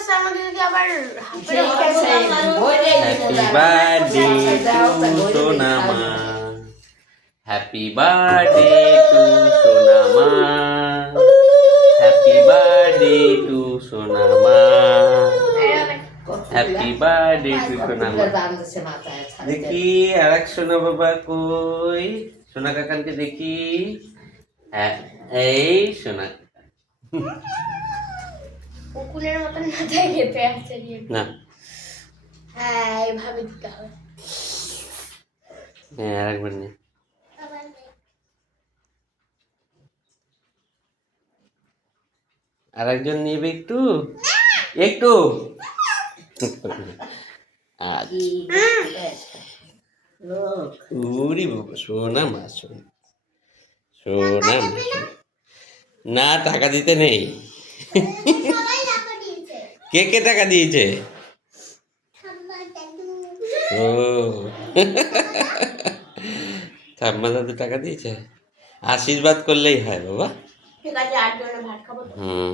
মাসে আমাদের যদি আবার হ্যাপি বার্থডে টু সোনামা, হ্যাপি বার্থডে টু সোনামা, হ্যাপি বার্থডে টু সোনামা, হ্যাপি বার্থডে টু সোনামা। দেখি আর এক সোনা বাবা কই, সোনা কাকানকে দেখি। হ্যাঁ এই সোনা উকুলের মতন মাথায় গেঁথে আছে না, হ্যাঁ এইভাবে দিতে হবে। হ্যাঁ আরেকবার নে। আরেকজন নিবে একটু একটু উরি বাবা, সোনা মা সোনা, সোনা মা সোনা। না টাকা দিতে নেই। কে কে টাকা দিয়েছে? ও ঠাম্মা দাদু টাকা দিয়েছে, আশীর্বাদ করলেই হয় বাবা। ঠিক আছে, 8 জনে ভাত খাবো তো। হুম